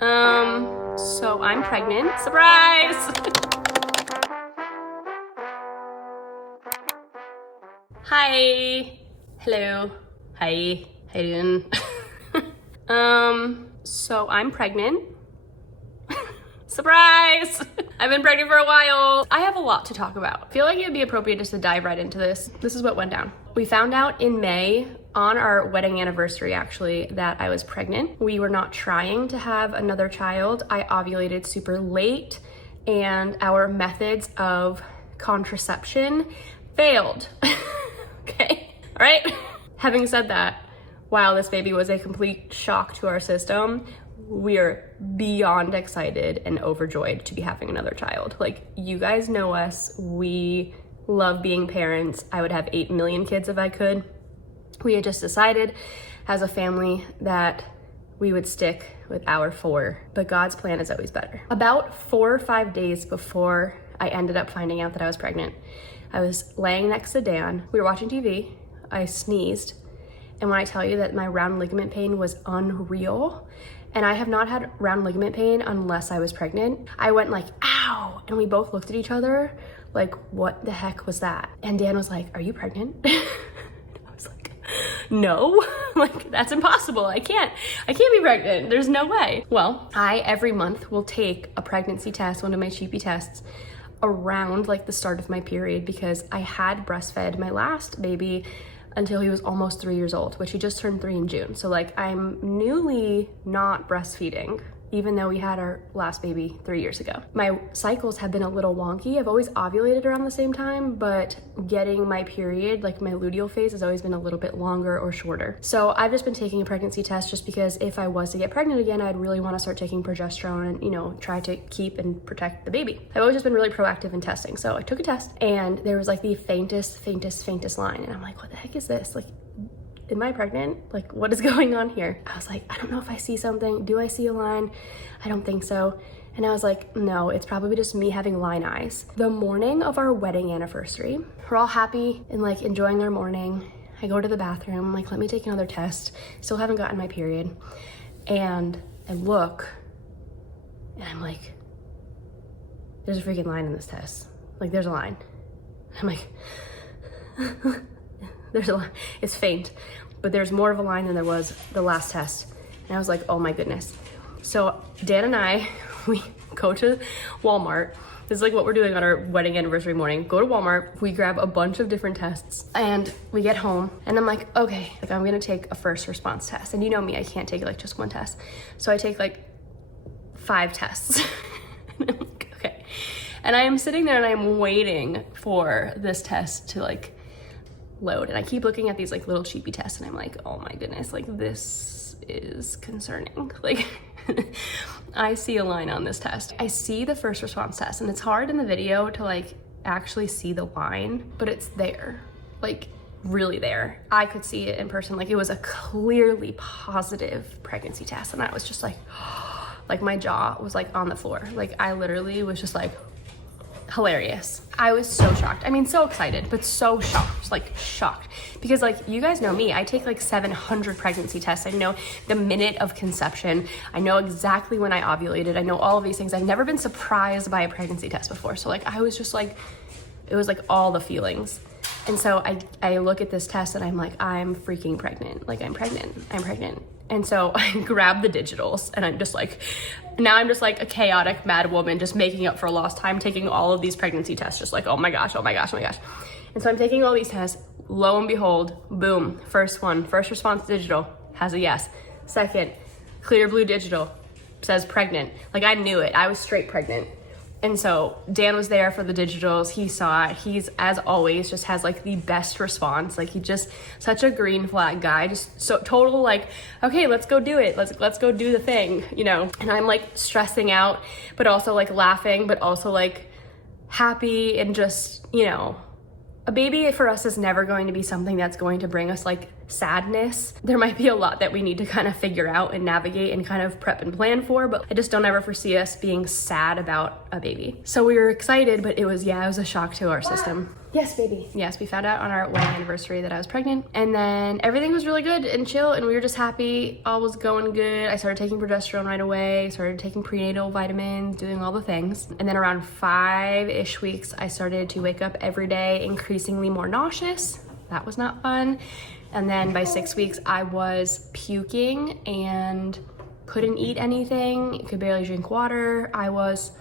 So I'm pregnant. Surprise! Hi. Hello. Hi. How you doing? So I'm pregnant. Surprise! I've been pregnant for a while. I have a lot to talk about. I feel like it'd be appropriate just to dive right into this. This is what went down. We found out in May, on our wedding anniversary actually, that I was pregnant. We were not trying to have another child. I ovulated super late and our methods of contraception failed. Okay, all right? Having said that, while this baby was a complete shock to our system, we are beyond excited and overjoyed to be having another child. Like, you guys know us, we love being parents. I would have 8 million kids if I could. We had just decided as a family that we would stick with our 4, but God's plan is always better. About 4 or 5 days before I ended up finding out that I was pregnant, I was laying next to Dan. We were watching TV. I sneezed. And when I tell you that my round ligament pain was unreal, and I have not had round ligament pain unless I was pregnant, I went like, ow, and we both looked at each other like, what the heck was that? And Dan was like, are you pregnant? I was like, no, like, that's impossible. I can't be pregnant. There's no way. Well, I every month will take a pregnancy test, one of my cheapy tests, around like the start of my period, because I had breastfed my last baby until he was almost 3 years old, which he just turned 3 in June. So like, I'm newly not breastfeeding, even though we had our last baby 3 years ago. My cycles have been a little wonky. I've always ovulated around the same time, but getting my period, like my luteal phase, has always been a little bit longer or shorter. So I've just been taking a pregnancy test just because if I was to get pregnant again, I'd really want to start taking progesterone and, you know, try to keep and protect the baby. I've always just been really proactive in testing. So I took a test and there was like the faintest line. And I'm like, what the heck is this? Like, am I pregnant? Like, what is going on here? I was like, I don't know if I see something. Do I see a line? I don't think so. And I was like, no, it's probably just me having line eyes. The morning of our wedding anniversary, we're all happy and like enjoying our morning. I go to the bathroom, I'm like, let me take another test. Still haven't gotten my period. And I look and I'm like, there's a freaking line in this test. Like, there's a line. I'm like, there's a line. It's faint, but there's more of a line than there was the last test. And I was like, oh my goodness. So Dan and I, we go to Walmart. This is like what we're doing on our wedding anniversary morning. Go to Walmart, we grab a bunch of different tests, and we get home and I'm like, okay, like I'm gonna take a first response test. And you know me, I can't take like just one test. So I take like 5 tests. And I'm like, okay. And I am sitting there and I'm waiting for this test to like load, and I keep looking at these like little cheapy tests and I'm like, oh my goodness, like this is concerning. Like, I see a line on this test. I see the first response test, and it's hard in the video to like actually see the line, but it's there, like really there. I could see it in person. Like, it was a clearly positive pregnancy test, and I was just like, like my jaw was like on the floor. Like, I literally was just like, hilarious. I was so shocked. I mean, so excited, but so shocked, like shocked. Because like, you guys know me, I take like 700 pregnancy tests. I know the minute of conception. I know exactly when I ovulated. I know all of these things. I've never been surprised by a pregnancy test before. So like, I was just like, it was like all the feelings. And so I look at this test and I'm like, I'm freaking pregnant. Like, I'm pregnant. And so I grab the digitals and I'm just like, now I'm just like a chaotic mad woman, just making up for lost time, taking all of these pregnancy tests, just like, oh my gosh. And so I'm taking all these tests, lo and behold, boom, first one, first response digital, has a yes. Second, clear blue digital, says pregnant. Like, I knew it, I was straight pregnant. And so Dan was there for the digitals. He saw it. He's, as always, just has like the best response. Like, he just such a green flag guy, just so total like, okay, let's go do it. Let's go do the thing, you know? And I'm like stressing out, but also like laughing, but also like happy, and just, you know, a baby for us is never going to be something that's going to bring us like sadness. There might be a lot that we need to kind of figure out and navigate and kind of prep and plan for, but I just don't ever foresee us being sad about a baby. So we were excited, but it was a shock to our system. Yes, baby. Yes, we found out on our wedding anniversary that I was pregnant, and then everything was really good and chill, and we were just happy. All was going good. I started taking progesterone right away, started taking prenatal vitamins, doing all the things. And then around 5-ish weeks, I started to wake up every day, increasingly more nauseous. That was not fun. And then by 6 weeks, I was puking and couldn't eat anything, could barely drink water. I was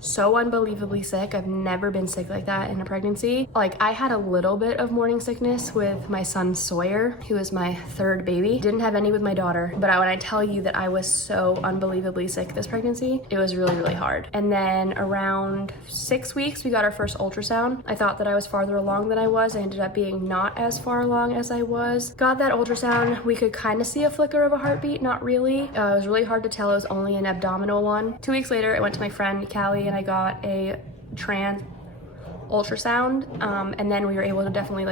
so unbelievably sick. I've never been sick like that in a pregnancy. Like, I had a little bit of morning sickness with my son Sawyer, who is my third baby. Didn't have any with my daughter, but when I tell you that I was so unbelievably sick this pregnancy, it was really, really hard. And then around 6 weeks, we got our first ultrasound. I thought that I was farther along than I was. I ended up being not as far along as I was. Got that ultrasound. We could kind of see a flicker of a heartbeat, not really. It was really hard to tell. It was only an abdominal one. 2 weeks later, I went to my friend Callie and I got a trans ultrasound, and then we were able to definitely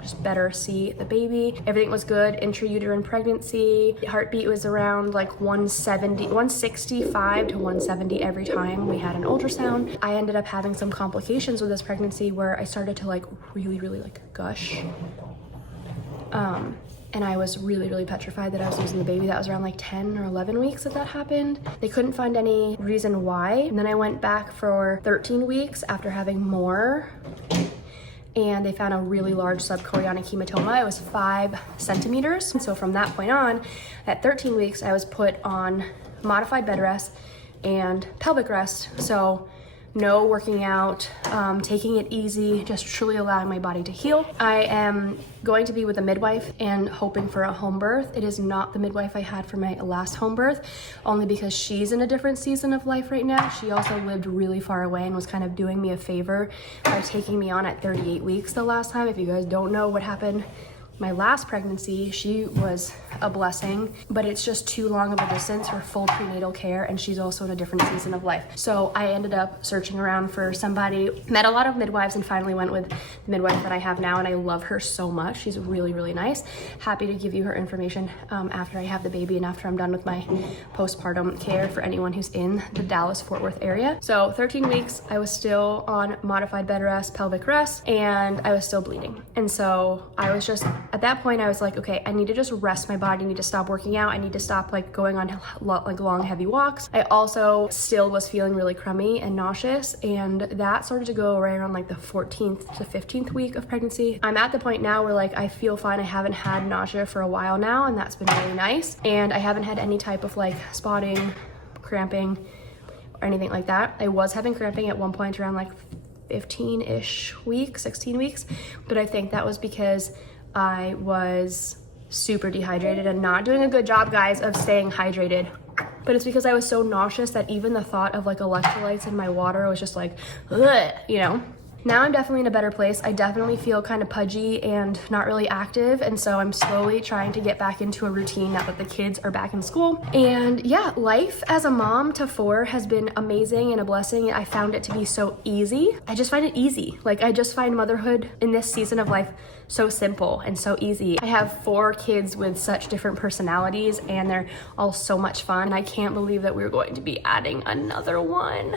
just better see the baby. Everything was good. Intrauterine pregnancy. Heartbeat was around like 165 to 170 every time we had an ultrasound. I ended up having some complications with this pregnancy where I started to really gush. And I was really, really petrified that I was losing the baby. That was around like 10 or 11 weeks that happened. They couldn't find any reason why. And then I went back for 13 weeks after having more, and they found a really large subchorionic hematoma. It was 5 centimeters. So from that point on, at 13 weeks, I was put on modified bed rest and pelvic rest. So no working out, taking it easy, just truly allowing my body to heal. I am going to be with a midwife and hoping for a home birth. It is not the midwife I had for my last home birth, only because she's in a different season of life right now. She also lived really far away and was kind of doing me a favor by taking me on at 38 weeks the last time. If you guys don't know what happened my last pregnancy, she was a blessing, but it's just too long of a distance for full prenatal care, and she's also in a different season of life. So I ended up searching around for somebody, met a lot of midwives, and finally went with the midwife that I have now, and I love her so much. She's really, really nice. Happy to give you her information after I have the baby and after I'm done with my postpartum care for anyone who's in the Dallas-Fort Worth area. So 13 weeks, I was still on modified bed rest, pelvic rest, and I was still bleeding. And so I was just, at that point, I was like, okay, I need to just rest my body. I need to stop working out. I need to stop going on long, heavy walks. I also still was feeling really crummy and nauseous, and that started to go right around the 14th to 15th week of pregnancy. I'm at the point now where I feel fine. I haven't had nausea for a while now, and that's been really nice. And I haven't had any type of spotting, cramping, or anything like that. I was having cramping at one point around 15-ish weeks, 16 weeks, but I think that was because I was super dehydrated and not doing a good job, guys, of staying hydrated. But it's because I was so nauseous that even the thought of electrolytes in my water was just ugh, you know? Now I'm definitely in a better place. I definitely feel kind of pudgy and not really active, and so I'm slowly trying to get back into a routine now that the kids are back in school. And yeah, life as a mom to 4 has been amazing and a blessing. I found it to be so easy. I just find it easy. I just find motherhood in this season of life so simple and so easy. I have 4 kids with such different personalities, and they're all so much fun. And I can't believe that we're going to be adding another one.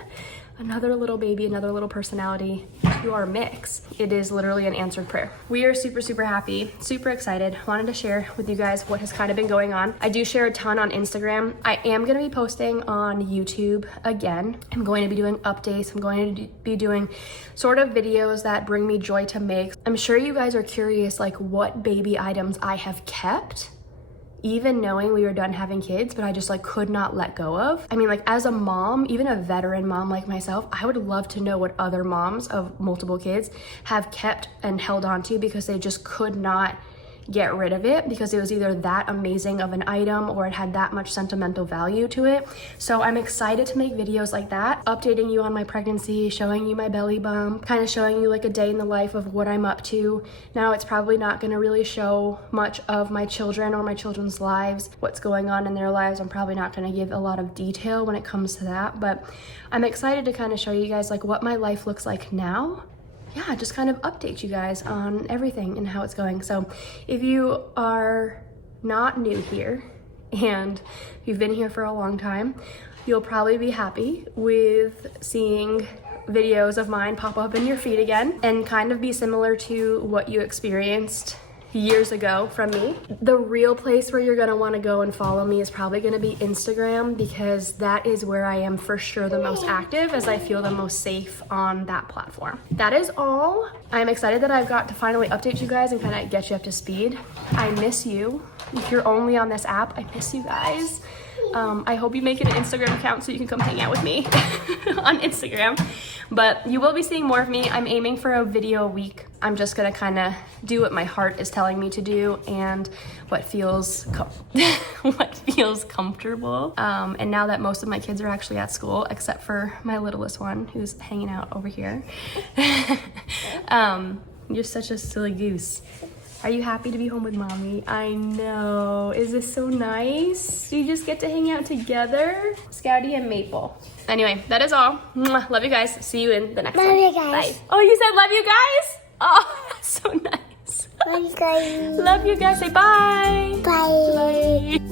Another little baby, another little personality to our mix. It is literally an answered prayer. We are super, super happy, super excited. Wanted to share with you guys what has kind of been going on. I do share a ton on Instagram. I am gonna be posting on YouTube again. I'm going to be doing updates. I'm going to be doing sort of videos that bring me joy to make. I'm sure you guys are curious what baby items I have kept, even knowing we were done having kids, but I just could not let go of. I mean, as a mom, even a veteran mom like myself, I would love to know what other moms of multiple kids have kept and held on to, because they just could not get rid of it because it was either that amazing of an item or it had that much sentimental value to it. So I'm excited to make videos like that, updating you on my pregnancy, showing you my belly bump, kind of showing you a day in the life of what I'm up to. Now it's probably not going to really show much of my children or my children's lives, what's going on in their lives. I'm probably not going to give a lot of detail when it comes to that, but I'm excited to kind of show you guys what my life looks like now. Yeah, just kind of update you guys on everything and how it's going. So if you are not new here and you've been here for a long time, you'll probably be happy with seeing videos of mine pop up in your feed again and kind of be similar to what you experienced years ago from me. The real place where you're gonna wanna go and follow me is probably gonna be Instagram, because that is where I am for sure the most active, as I feel the most safe on that platform. That is all. I'm excited that I've got to finally update you guys and kind of get you up to speed. I miss you. If you're only on this app, I miss you guys. I hope you make an Instagram account so you can come hang out with me on Instagram. But you will be seeing more of me. I'm aiming for a video a week. I'm just gonna kind of do what my heart is telling me to do and what feels what feels comfortable. And now that most of my kids are actually at school, except for my littlest one who's hanging out over here. You're such a silly goose. Are you happy to be home with mommy? I know. Is this so nice? You just get to hang out together? Scouty and Maple. Anyway, that is all. Mwah. Love you guys. See you in the next one. Love you guys. Bye. Oh, you said love you guys? Oh, that's so nice. Love you guys. Love you guys. Say bye. Bye. Bye.